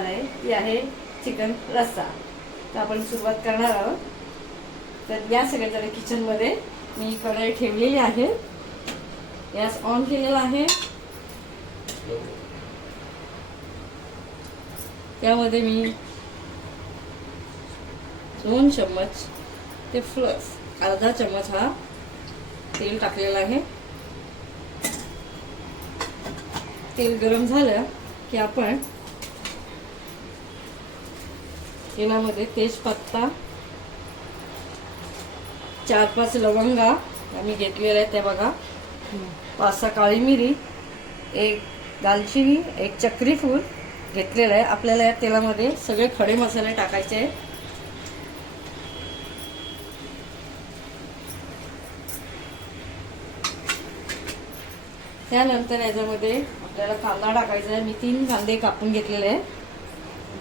Recipe आहे ती आहे चिकन रस्सा. तर आपण सुरुवात करणार आहोत. तर या सगळ्या जरा किचनमध्ये मी कढई ठेवलेली आहे. गॅस ऑन केलेला आहे. त्यामध्ये मी दोन चम्मच ते फ्लस अर्धा चम्मच हा तेल टाकलेला आहे. तेल गरम झालं की आपण तेलामध्ये तेजपत्ता चार पाच लवंगा आम्ही घेतलेल्या आहेत त्या बघा. पाच सहा काळी मिरी एक दालचिनी एक चक्री फूल घेतलेलं आहे. आपल्याला या तेलामध्ये सगळे खडे मसाले टाकायचे आहेत. त्यानंतर याच्यामध्ये आपल्याला कांदा टाकायचा आहे. मी तीन कांदे कापून घेतलेले आहे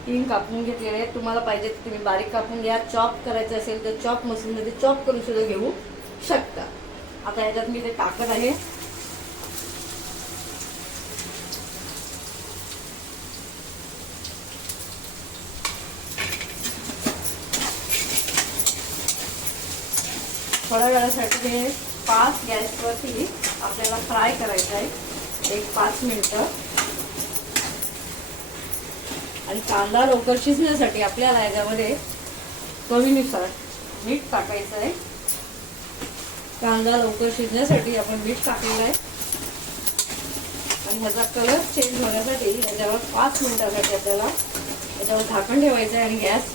तीन कापून घेतलेले आहेत. तुम्हाला पाहिजे तर तुम्ही बारीक कापून घ्या. चॉप करायचं असेल तर चॉप मशीनमध्ये चॉप करून सुद्धा घेऊ शकता. आता याच्यात मी ते टाकत आहे. थोड्या वेळासाठी हे पाच गॅसवरती आपल्याला फ्राय करायचं आहे. एक पाच मिनटं. आणि कांदा लवकर शिजण्यासाठी आपल्याला याच्यामध्ये कमीनुसार मीठ टाकायचं आहे. कांदा लवकर शिजण्यासाठी आपण मीठ टाकलेलं आहे. आणि ह्याचा कलर चेंज होण्यासाठी याच्यावर पाच मिनिटासाठी आपल्याला याच्यावर झाकण ठेवायचं आहे आणि गॅस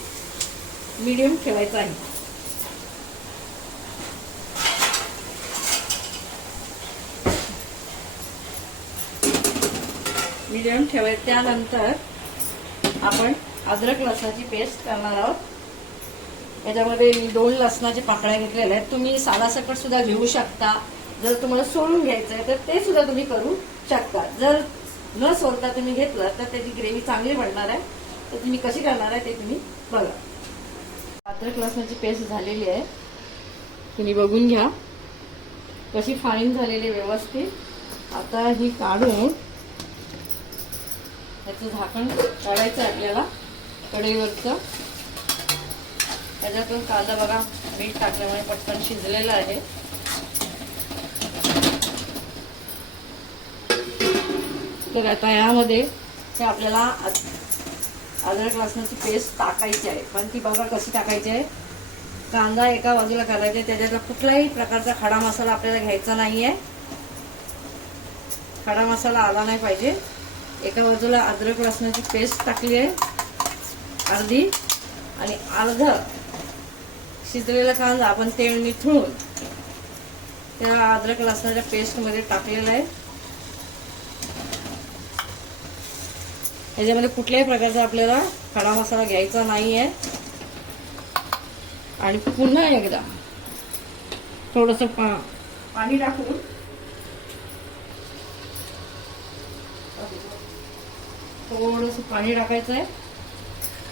मीडियम ठेवायचा आहे. मीडियम ठेवायचं. त्यानंतर आपण अद्रक लसणाची पेस्ट करणार आहोत. याच्यामध्ये मी दोन लसणाच्या पाकळ्या घेतलेल्या आहेत. तुम्ही सालासकट सुद्धा घेऊ शकता. जर तुम्हाला सोडून घ्यायचं आहे तर ते सुद्धा तुम्ही करू शकता. जर न सोडता तुम्ही घेतलं तर त्याची ग्रेव्ही चांगली बनणार आहे. तर तुम्ही कशी करणार आहे ते तुम्ही बघा. अद्रक लसणाची पेस्ट झालेली आहे. तुम्ही बघून घ्या. कशी फाईन झालेली आहे व्यवस्थित. आता ही काढून त्याचं झाकण काढायचं आहे आपल्याला कढईवरचं. त्याच्यातून कांदा बघा मीठ टाकल्यामुळे पटकन शिजलेला आहे. तर आता यामध्ये आपल्याला अद- अद्रक लसणाची पेस्ट टाकायची आहे. पण ती बघा कशी टाकायची आहे? कांदा एका बाजूला करायचा आहे. त्याच्यातला कुठलाही प्रकारचा खडा मसाला आपल्याला घ्यायचा नाही आहे खडा मसाला आला नाही पाहिजे. एका बाजूला अद्रक लसणाची पेस्ट टाकली आहे. अर्धी आणि अर्ध शिजलेला कांदा आपण तेल निथळून त्या अद्रक लसणाच्या पेस्टमध्ये टाकलेला आहे. याच्यामध्ये कुठल्याही प्रकारचा आपल्याला खडा मसाला घ्यायचा नाही आहे आणि पुन्हा एकदा थोडंसं पा पाणी टाकून थोडंसं पाणी टाकायचं आहे.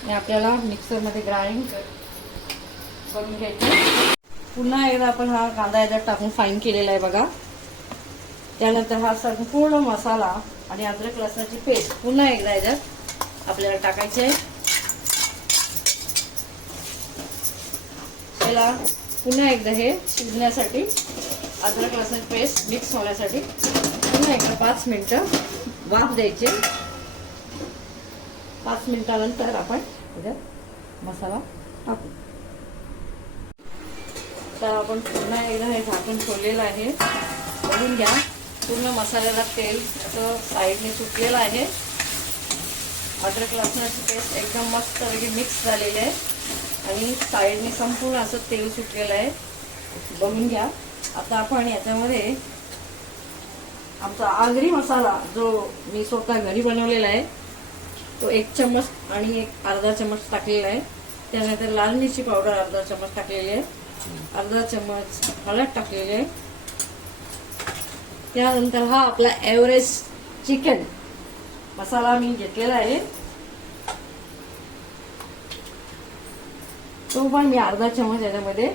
आणि आपल्याला मिक्सरमध्ये ग्राइंड करून घ्यायचं पुन्हा एकदा आपण हा कांदा याच्यात टाकून फाईन केलेला आहे बघा. त्यानंतर हा संपूर्ण मसाला आणि अद्रक लसणाची पेस्ट पुन्हा एकदा याच्यात आपल्याला टाकायची आहे. त्याला पुन्हा एकदा हे शिजण्यासाठी अद्रक लसणाची पेस्ट मिक्स होण्यासाठी पुन्हा एकदा पाच मिनटं वाफ द्यायचे पाच मिनिटानंतर आपण त्याच्यात मसाला टाकू. तर आपण पुन्हा एकदा हे झाकण ठेवलेलं आहे. बघून घ्या पूर्ण मसाल्याला तेल असं साईडने सुटलेलं आहे. अद्रक लसणाची पेस्ट एकदम मस्त मिक्स झालेली आहे. आणि साईडने संपूर्ण असं तेल सुटलेलं आहे. बघून घ्या. आता आपण याच्यामध्ये आमचा आगरी मसाला जो मी स्वतः घरी बनवलेला आहे तो एक चम्मच आणि एक अर्धा चम्मच टाकलेला आहे. त्यानंतर लाल मिरची पावडर अर्धा चम्मच टाकलेली आहे. अर्धा चम्मच हळद टाकलेली आहे. त्यानंतर हा आपला एव्हरेस्ट चिकन मसाला मी घेतलेला आहे. तो पण मी अर्धा चम्मच याच्यामध्ये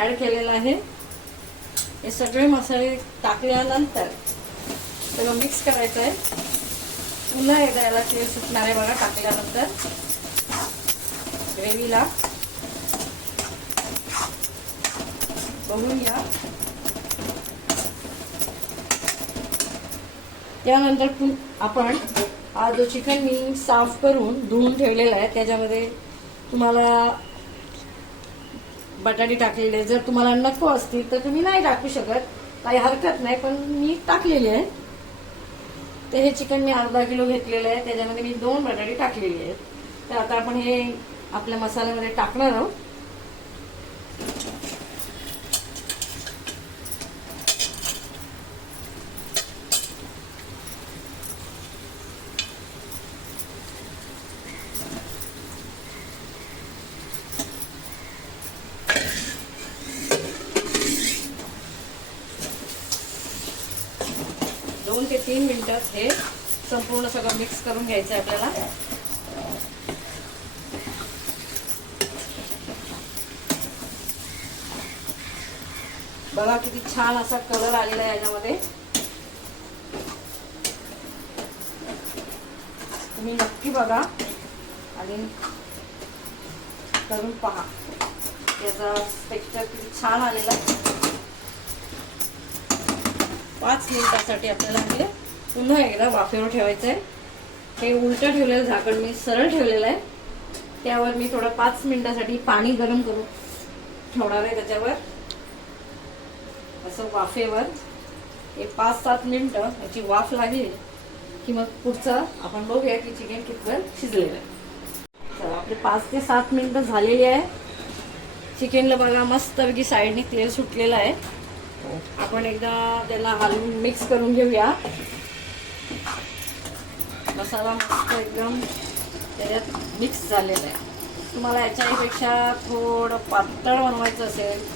ऍड केलेला आहे. हे सगळे मसाले टाकल्यानंतर त्याला मिक्स करायचं आहे. पुन्हा एकदा याला तेल सुटणार आहे बघा टाकल्यानंतर ग्रेव्हीला. बघून घ्या त्यानंतर आपण हा जो चिकन मी साफ करून धुवून ठेवलेला आहे त्याच्यामध्ये तुम्हाला बटाटे टाकलेले जर तुम्हाला नको असतील तर तुम्ही नाही टाकू शकत. काही हरकत नाही पण मी टाकलेली आहे. तर हे चिकन मी अर्धा किलो घेतलेलं आहे. त्याच्यामध्ये मी दोन बटाटे टाकलेली आहेत. तर आता आपण हे आपल्या मसाल्यामध्ये टाकणार आहोत. दोन ते तीन मिनटं हे संपूर्ण सगळं मिक्स करून घ्यायचं आहे आपल्याला. बघा किती छान असा कलर आलेला आहे याच्यामध्ये. तुम्ही नक्की बघा आणि करून पहा. याचा टेक्स्चर किती छान आलेला आहे. पाच मिनिटासाठी आपल्याला हे पुन्हा एकदा वाफेवर ठेवायचं आहे हे उलटं ठेवलेलं झाकण मी सरळ ठेवलेलं आहे. त्यावर मी थोडं पाच मिनिटासाठी पाणी गरम करू ठेवणार आहे त्याच्यावर. असं वाफेवर. हे पाच सात मिनिटं याची वाफ लागेल की मग पुढचं आपण बघूया की चिकन कितवर शिजलेलं आहे. तर आपले पाच ते सात मिनटं झालेली आहे. चिकनला बघा मस्तपैकी साईडने तेल सुटलेलं आहे. आपण एकदा त्याला हलवून मिक्स करून घेऊया. मसाला मस्त एकदम त्याच्यात मिक्स झालेला आहे. तुम्हाला याच्यापेक्षा थोडं पातळ बनवायचं असेल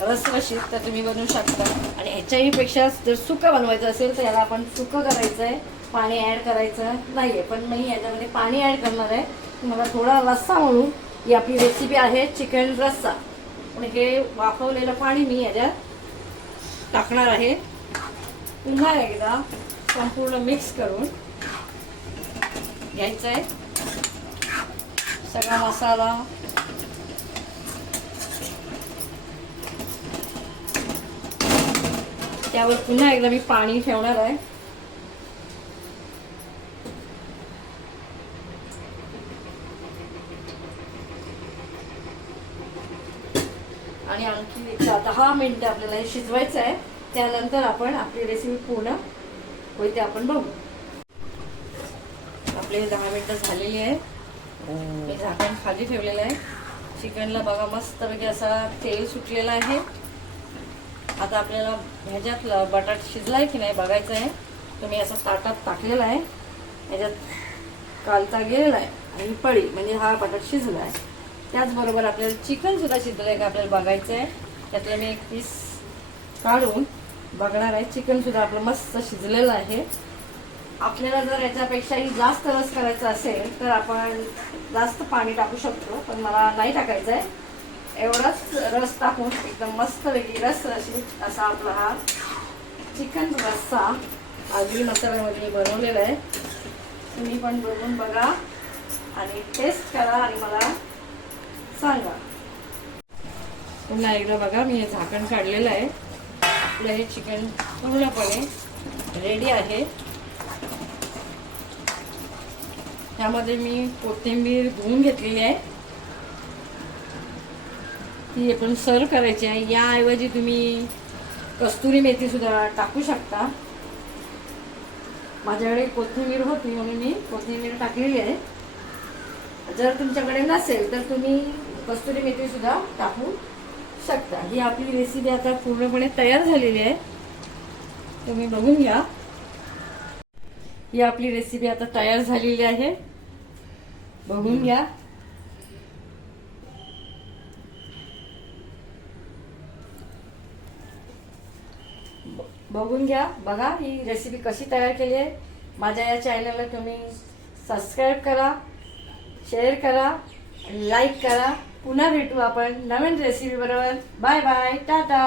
रसरशीत तर तुम्ही बनवू शकता. आणि ह्याच्याहीपेक्षा जर सुकं बनवायचं असेल तर याला आपण सुकं करायचं आहे पाणी ॲड करायचं नाही आहे पण मी याच्यामध्ये पाणी ॲड करणार आहे. तुम्हाला थोडा रस्सा म्हणून ही आपली रेसिपी आहे चिकन रस्सा. पण हे वाफवलेलं पाणी मी याच्यात टाकणार आहे. पुन्हा एकदा संपूर्ण मिक्स करून घ्यायचं आहे सगळा मसाला. त्यावर पुन्हा एकदा मी पाणी ठेवणार आहे. आणि आणखी दहा मिनटं आपल्याला हे शिजवायचं आहे. त्यानंतर आपण आपली रेसिपी पूर्ण होईल ते आपण बघू. आपले दहा मिनटं झालेली आहे. मी झाकण खाली ठेवलेलं आहे. चिकनला बघा मस्तपैकी असा तेल सुटलेला आहे. आता आपल्याला ह्याच्यात बटाट शिजलाय की नाही बघायचं आहे. तुम्ही असं ताटात टाकलेला आहे. ह्याच्यात कालता गेलेला आहे. आणि पळी म्हणजे हा बटाट शिजला आहे. त्याचबरोबर आपल्याला चिकन सुद्धा शिजलं आहे का आपल्याला बघायचं आहे. त्यातलं मी एक पीस काढून बघणार आहे. चिकन सुद्धा आपलं मस्त शिजलेलं आहे. आपल्याला जर याच्यापेक्षाही जास्त रस करायचा असेल तर आपण जास्त पाणी टाकू शकतो पण मला नाही टाकायचं आहे एवढाच रस टाकून एकदम मस्त वेगळी रस रशीत असा आपला हा चिकन रस्सा आगरी मसाल्यामध्ये बनवलेला आहे. तुम्ही पण बघून बघा आणि टेस्ट करा आणि मला सांगा पुन्हा एकदा बघा मी हे झाकण काढलेलं आहे. आपलं हे चिकन पूर्णपणे रेडी आहे. त्यामध्ये मी कोथिंबीर धुवून घेतलेली आहे. ती आपण सर्व करायची आहे. याऐवजी तुम्ही कस्तुरी मेथी सुद्धा टाकू शकता. माझ्याकडे कोथिंबीर होती म्हणून मी कोथिंबीर टाकलेली आहे. जर तुमच्याकडे नसेल तर तुम्ही कस्तुरी मेथी सुद्धा टाकू शकता. ही आपली रेसिपी आता पूर्णपणे तयार झालेली आहे. तुम्ही बघून घ्या. ही आपली रेसिपी आता तयार झालेली आहे. बघून घ्या. बघून घ्या. बघा ही रेसिपी कशी तयार केली आहे. माझ्या या चॅनलला तुम्ही सबस्क्राईब करा शेअर करा. लाईक करा. पुन्हा भेटू आपण नवीन रेसिपी बरोबर. Bye bye tata